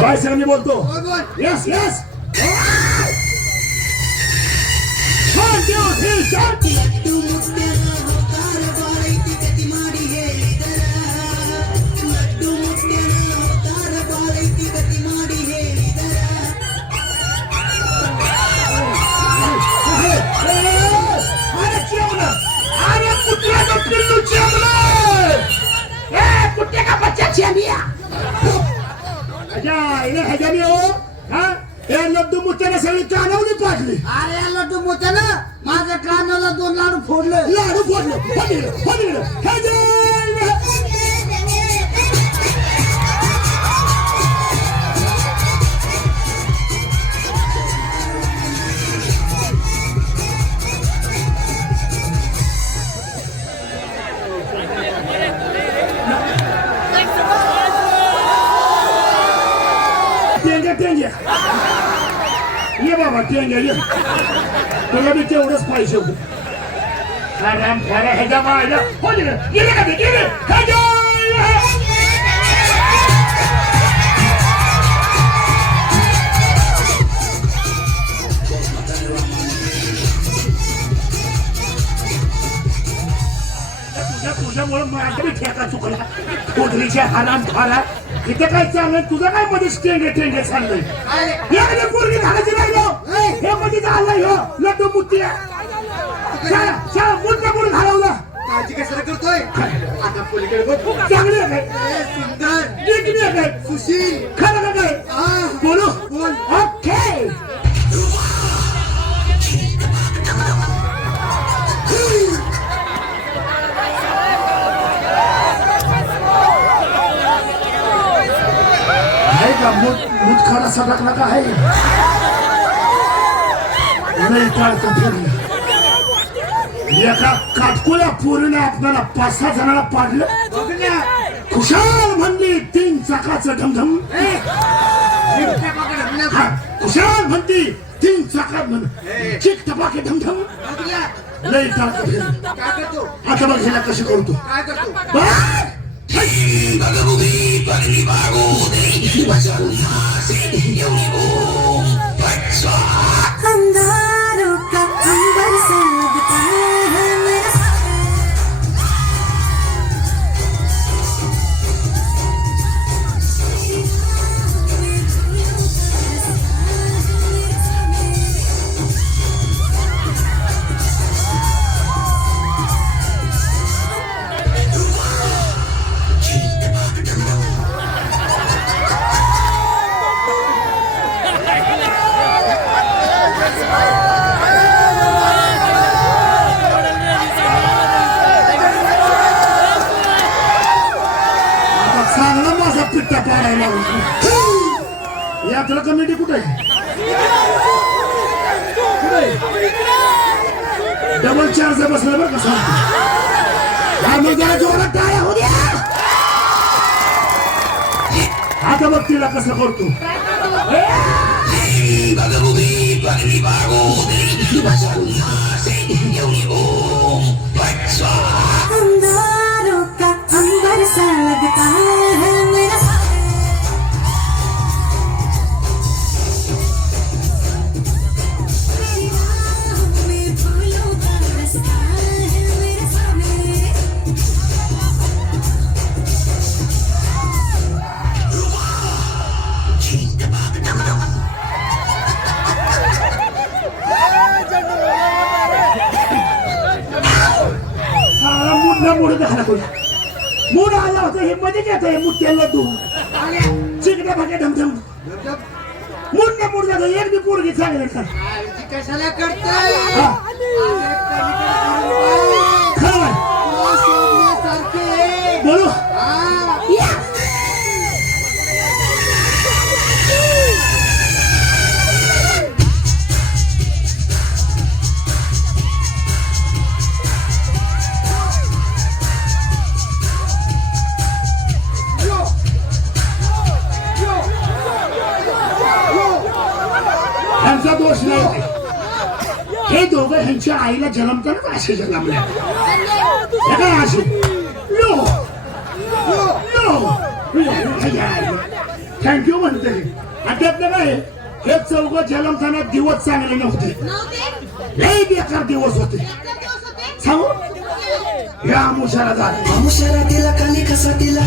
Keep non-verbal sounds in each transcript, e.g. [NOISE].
काय सर मी बोलतो yes yes One, अरे चिमणं! अरे पिल्लू चिमणं! ए, का बच्चा चिमण्या! ह्याच्याने हो, हा? या लड्डू मुत्याने सगळी कानवली पाडली. अरे या लड्डू मोठ्यानं माझ्या कानाला दोन लाडू फोडले. लाडू फोडले. फोडले फोडले. टेंग्या टेंग्या ये बाबा टेंग्या ये तुला बी तेवढंच पाहिजे होतं आराम खरा ह्याच्या मायला हो गेले गेले का ते गेले ह्याच्या तुझ्या तुझ्यामुळे माझा बी ठेका चुकला कोदरीच्या हाराम खाला इथे काय चाललंय तुझं काय मध्ये टेंगे टेंगे चाललंय? एकदा पोरगी घालायची नाही गं. हे मध्ये चाललंय हो? लड्डू मुत्या शाळा मुद्दा घालवलं काळजी कशाला करतोय? आता पलीकडे बघ. चांगले सुंदर. सुशील. खरं काय बोल. ओके का? मूठ मुठखाना सटकला का आहे नाही टाळतं फिरलं एका काटकुल्या पोरीने आपल्याला पाच सहा जणांना पाडलं. बघ ना खुशाल म्हणली तीन चाकाचं ढमढम. हा, खुशाल म्हणती तीन चाकात म्हण. चिक टपाके ढमढम. लई टाळतं फिरलं काय करतो? आता बघ हिला कशी करतो काय करतो? बघ! अंधारों कमिटी कुठे आहे? डबल चार्ज बसलं बरं का? सांगतो जरा जोरात टाळ्या होऊ आता बघ तिला कसं करतो. अंधारों मूड ना मूड झाला कोणी मूड आला होता हे मध्ये घेत आहे मुठ्याला तू चिकट्या भाग्या ढमढम मूड ना मूड झालं एक बी पोरगी चांगली का काळजी कशाला करतोय हा. खरं आहे. बोलू हा. जन्मताना असे जन्मले हे काय असे लो लो लो ह्याच्या आईला. थँक्यू म्हणते त्यातलं काय हे चौघ जलमताना दिवस चांगले नव्हते नव्हते लय बेकार दिवस होते सांगू या मुशाला झाले आमुषाला दिला काली कसा दिला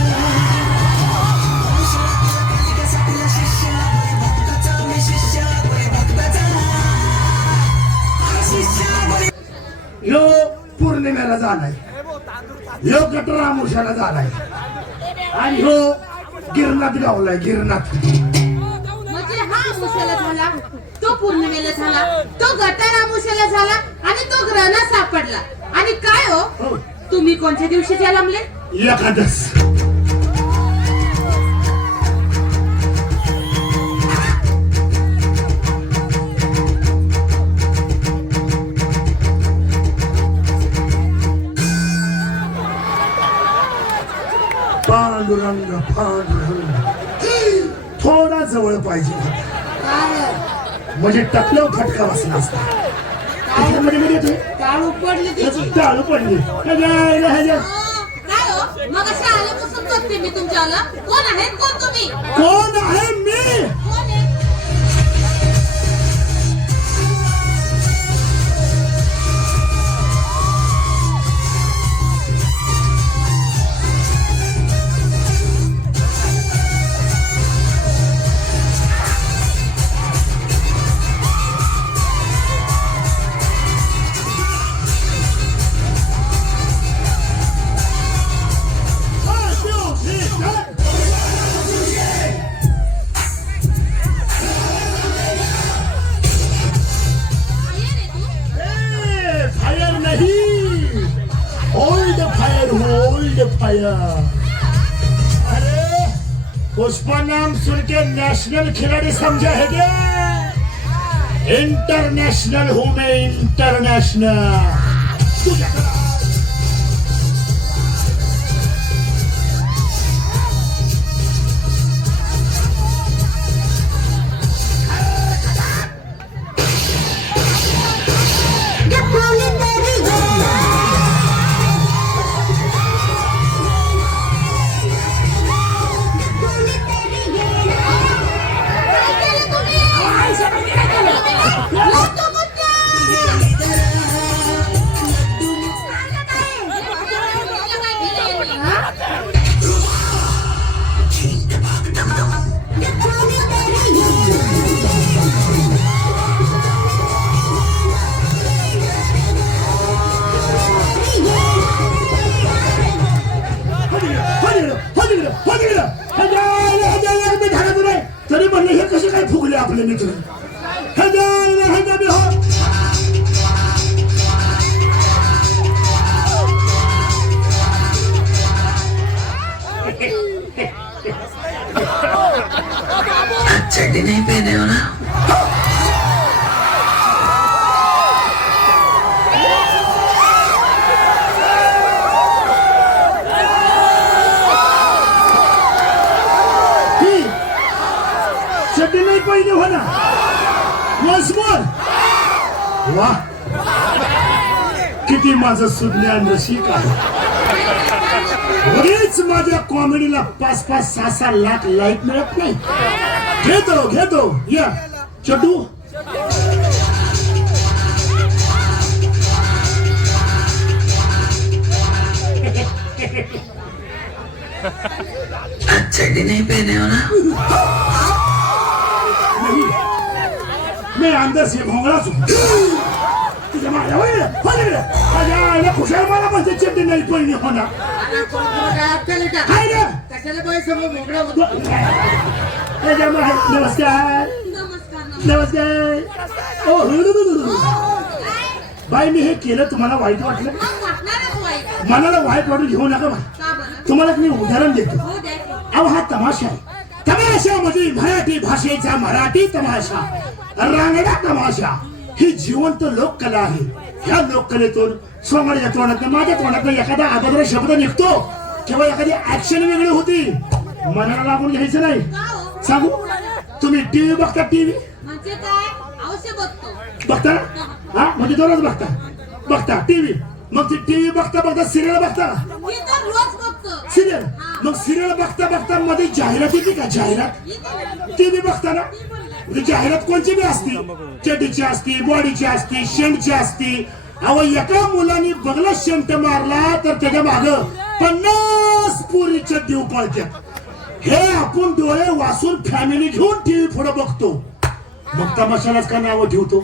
ह्यो पौर्णिमेला झालाय ह्यो गटरा मुशाला झालाय आणि ह्यो गिरनाथ गावलाय गिरनाथ. म्हणजे हा आमुष्याला झाला तो पौर्णिमेला झाला तो गटार आमुष्याला झाला आणि तो ग्रहणात सापडला. आणि काय हो? हो. तुम्ही कोणत्या दिवशी जन्मले? एकादश पांडुरंग पांडुरंग. थोडा जवळ पाहिजे. म्हणजे टकल्यावर फटका बसला असता. मध्ये मध्ये येतोय टाळू पडली चालू पडली. ह्याच्या- ह्याच्या- अं, होल्ड फायर अरे उसका नाम सुन के नेशनल खिलाड़ी समझा है क्या इंटरनेशनल हूं मैं इंटरनेशनल काय हो ना वन्स मोर वा. किती माझं सुज्ञा रसिक आहे. बरेच माझ्या कॉमेडीला पाच पाच सहा सहा लाख लाईक मिळत नाही. घेतो घेतो. या. चटू. चड्डी नहीं पहने हो ना? मी अंदर से भोंगळाच हूं. तुझ्या माझ्या वय माझ्या खुशाल मला म्हणते चड्डी नाही पहिली होणार काय रे। कशाला बाई समोर मोकळा होतो नमस्कार। नमस्कार ओ. बाई मी हे केलं तुम्हाला वाईट वाटलं? मनाला वाईट वाटून घेऊ नका बाई. तुम्हाला मी उदाहरण देतो. हो. अहो हा तमाशा आहे. तमाशामध्ये मराठी भाषेचा मराठी तमाशा. रांगडा तमाशा. ही जिवंत लोककला आहे. ह्या लोककलेतून सोमाच्या तोंडात माझ्या तोंडात एखादा अभद्र शब्द निघतो. किंवा एखादी ऍक्शन वेगळी होती. मनाला लागून घ्यायचं नाही. सांगू? तुम्ही टीव्ही बघता टीव्ही म्हणजे बघतो. हा? म्हणजे दररोज बघता. बघता टीव्ही मग ती टीव्ही बघता बघता सिरियल बघता? सिरियल हा. मग सिरियल बघता बघता मध्ये जाहिरात येते का? जाहिरात? ती बी ही जाहिरात कोणची बी असती चटीची असती बॉडीची असती शेंटची असती अहो एका मुलांनी बघला शेंट मारला तर त्याच्या माग पन्नास पोरीच्या देव हे आपण डोळे वाचून फॅमिली घेऊन टीव्ही पुढे बघतो. मग तमाशालाच का नावं ठेवतो?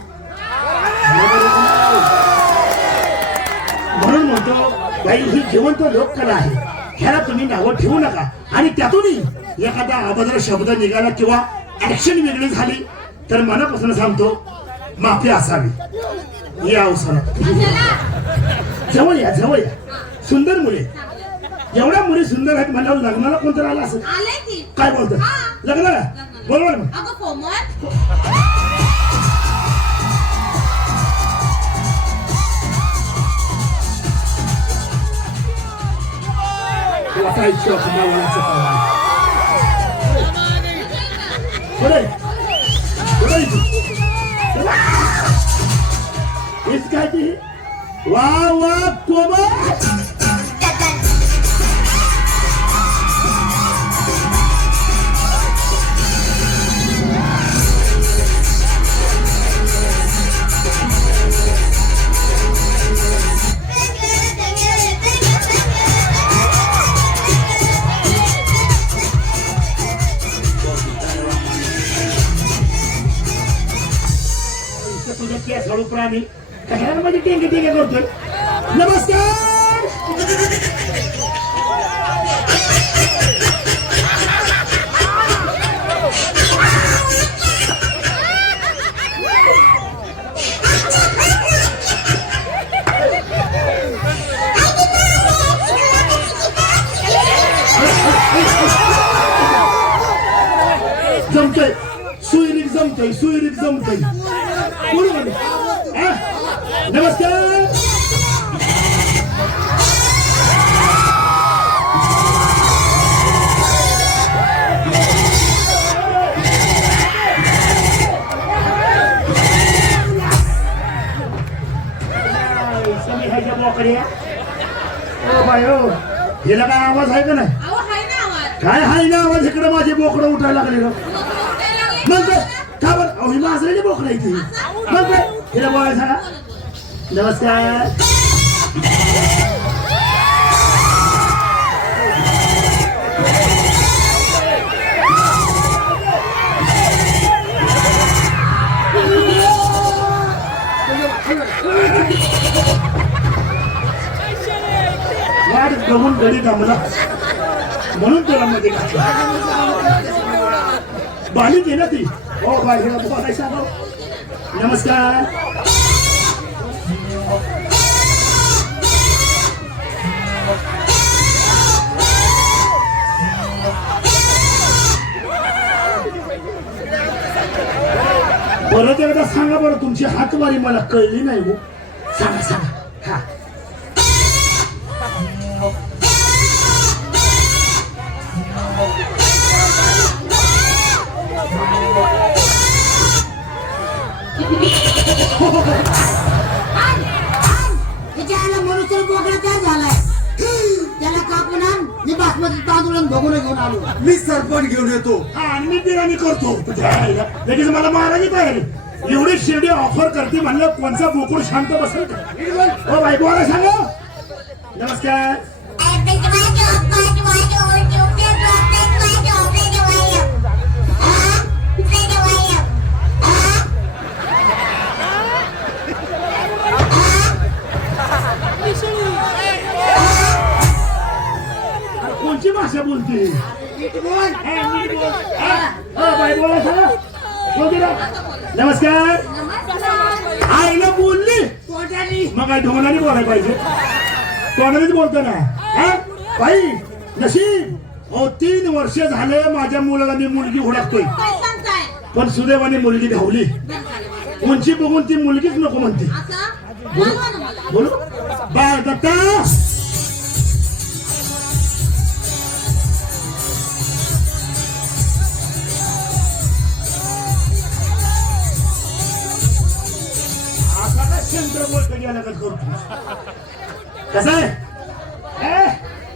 म्हणून म्हणतो बाई ही जिवंत लोककला आहे. ह्याला तुम्ही नावं ठेवू नका. आणि त्यातूनही एखादा अभद्र शब्द निघाला किंवा ऍक्शन वेगळी झाली तर मनापासून सांगतो माफी असावी. या अवसरात जवळ या जवळ या. सुंदर मुले. एवढ्या मुली सुंदर आहेत म्हणल्यावर लग्नाला कोणतं आलं असं आलंय की. काय बोलतात हा. लग्नाला? बरोबर ना. इसका ते वा वा कोमल केस हळू प्राणी कशामध्ये टेंगे टेंगे करतोय नमस्कार जमतय सुईरीक जमतय सुईरीक जमतय कोणी हिला काय आवाज आहे का नाही काय हाय ना आवाज? इकडे माझे बोकडं उठायला लागले ना उठायला लागले. मग काय? का बरं अहो ही माजलेली बोकडं इथे काय हिला बोलायला सांगा नमस्कार. वाट बघून गडी थांबला. म्हणून तर मध्ये घातला. बालिक आहे ना ती. हो बाई नमस्कार. परत एकदा सांगा बरं तुमची हातवारी मला कळली नाही हो. सांगा सांगा. हा. [LAUGHS] काय झालाय. मी बासमती तांदूळ भगुनं घेऊन आलो. मी सरपण घेऊन येतो. हा, आणि मी बिर्याणी करतो. तुझ्या आईला. लगेच मला मारायची तयारी एवढी शिर्डी ऑफर करते म्हणलं कोणचा बोकूड शांत बसेल का? हो बाई बोला सांगा. नमस्कार. अरे कोणची भाषा बोलते. हा. हा, हो नमस्कार. आईला बोलली. मग काय ढोंगणाने बोलायला पाहिजे. तोंडानेच बोलतो ना. हा? बाई नशीब. हो तीन वर्ष झाले माझ्या मुलाला मी मुलगी हुडकतोय पण सुदैवाने मुलगी धावली. उंची बघून ती मुलगीच नको म्हणते. बोलू? बाळ दत्ता! शंकर बोलतो का करतो कसं?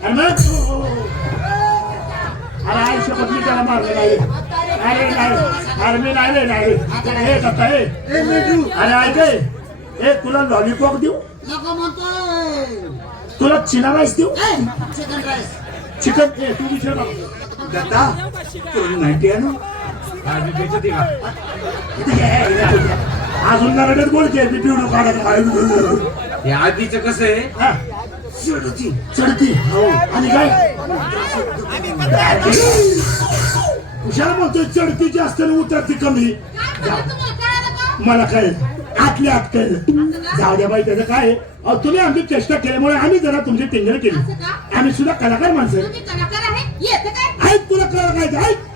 अरे मग? शकत मी त्याला मारलं नाही अरे नाही अरे मी नाही नाही हे कसा हे अरे ऐक हे. ए तुला लॉलीपॉप देऊ तुला चिना राईस देऊ चिकन तू विचार. दत्ता तुला माहिती आहे ना. अजून नरडत बोलते मी पिवडू काढत हे आधीच कसं आहे? हा. चढती चढती. हो. आणि काय? हुशार बोलतोय चढती जास्त आणि उतरती कमी. काय मला कळलं आतल्या आत कळलं जाऊ द्या बाई त्याचं काय? आहे? अहो, तुम्ही आमची चेष्टा केल्यामुळे आम्ही जरा तुमची टिंगल केली. असं का? आम्ही सुद्धा कलाकार माणसं तुम्ही कलाकार आहे? येतं काय? ऐक तुला काय? ऐक